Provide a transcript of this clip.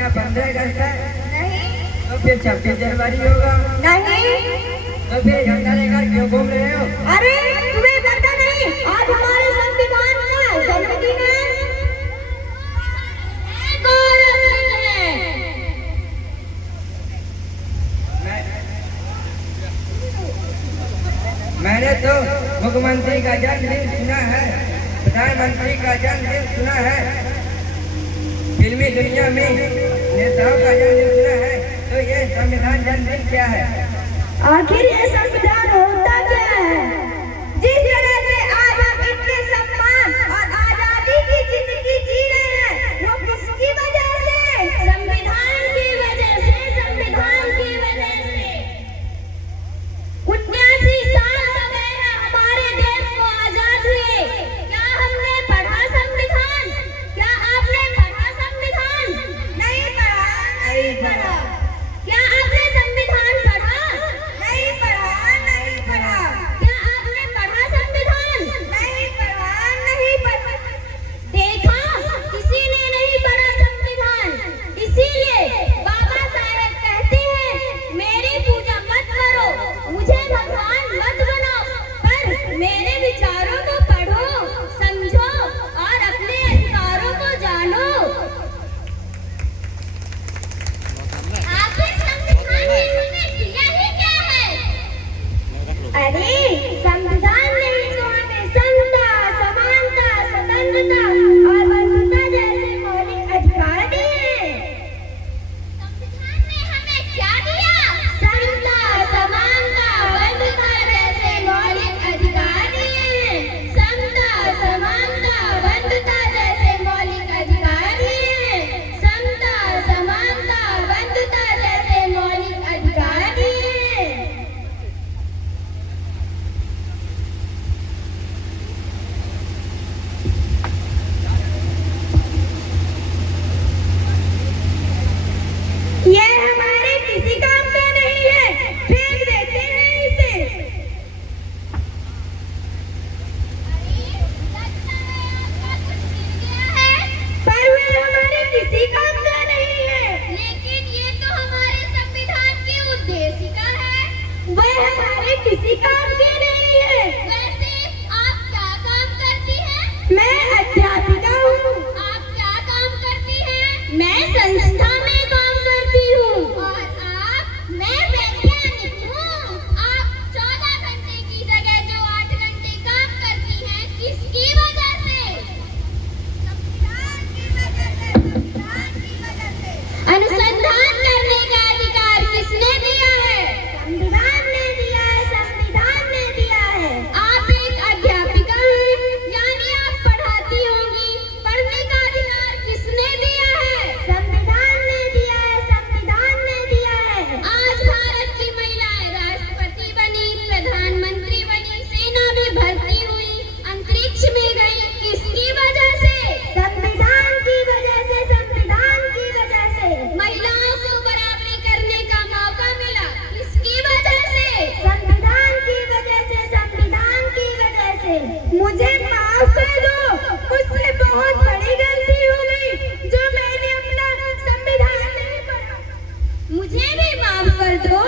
क्या 15 अगस्त है? नहीं। तो फिर 26 जनवरी होगा? नहीं। तो फिर झंडा लेकर क्यों घूम रहे हो? अरे तुम्हें पता नहीं, आज हमारे संविधान का जन्मदिन है। मैंने तो मुख्यमंत्री का जन्मदिन सुना है, प्रधानमंत्री का जन्मदिन सुना है, फिल्मी दुनिया में नेताओं का जन्मदिन सुना है, तो ये संविधान जन्मदिन क्या है? आखिर ये संविधान होता क्या है? जिस तरह से आज हम इतने सम्मान और आजादी की जिंदगी जी रहे हैं, वो किसकी वजह से? संविधान की वजह से। संविधान की वजह से 79 साल हो गए हैं हमारे देश को आजाद हुए। क्या हमने पढ़ा संविधान? क्या आपने पढ़ा संविधान? नहीं पढ़ा। नहीं पढ़ा। क्या आपने संविधान पढ़ा? नहीं पढ़ा। नहीं पढ़ा। क्या आपने पढ़ा संविधान? नहीं पढ़ा। नहीं पढ़ा। देखा, किसी ने नहीं पढ़ा संविधान। इसीलिए बाबा साहेब कहते हैं, मेरी पूजा मत करो, मुझे भगवान मत बनाओ, पर मेरे विचारों को पढ़ो, समझो और अपने अधिकारों को जानो। आखिर संविधान ने हमें दिया ही क्या है? अरे संविधान ने तो हमें समता, समानता, स्वतंत्रता और बंधुता जैसे मौलिक अधिकार दिए। संविधान ने हमें क्या दिया? समता, समानता, बंधुता जैसे मौलिक अधिकार दिए। समता, समानता, बंधुता जैसे मौलिक अधिकार दिए। समता, समानता, बंधुता जैसे मौलिक अधिकार दिए। ये हमारे किसी काम का नहीं है, फेंक देते हैं इसे। पर वे हमारे किसी काम का नहीं है। लेकिन ये तो हमारे संविधान की उद्देशिका है। वे हमारे किसी काम की नहीं है। वैसे आप क्या काम करती हैं? मैं अध्यापिका हूँ। आप क्या काम करती हैं? मैं संस्था में काम करती हूँ। और आप? मैं वैज्ञानिक हूँ। आप 14 घंटे की जगह जो 8 घंटे काम करती हैं, किसकी वजह से? संविधान की वजह से। संविधान की वजह से। अनुसंधान करने का अधिकार किसने दिया है? संविधान ने दिया है। संविधान ने दिया है। आप एक अध्यापिका हैं, यानी आप पढ़ाती होंगी। पढ़ने का अधिकार किसने दिया है? संविधान ने दिया है। संविधान ने दिया है। आज भारत की महिलाएं राष्ट्रपति बनी, प्रधानमंत्री बनी, सेना में भर्ती हुई, अंतरिक्ष में गई, किसकी वजह से? संविधान की वजह से। संविधान की वजह से। महिलाओं को बराबरी करने का मौका मिला, किसकी वजह से? संविधान की वजह से। संविधान की वजह से। मुझे माफ कर दो, मुझसे बहुत बड़ी गलती हो गई जो मैंने अपना संविधान नहीं पढ़ा। मुझे भी माफ कर दो।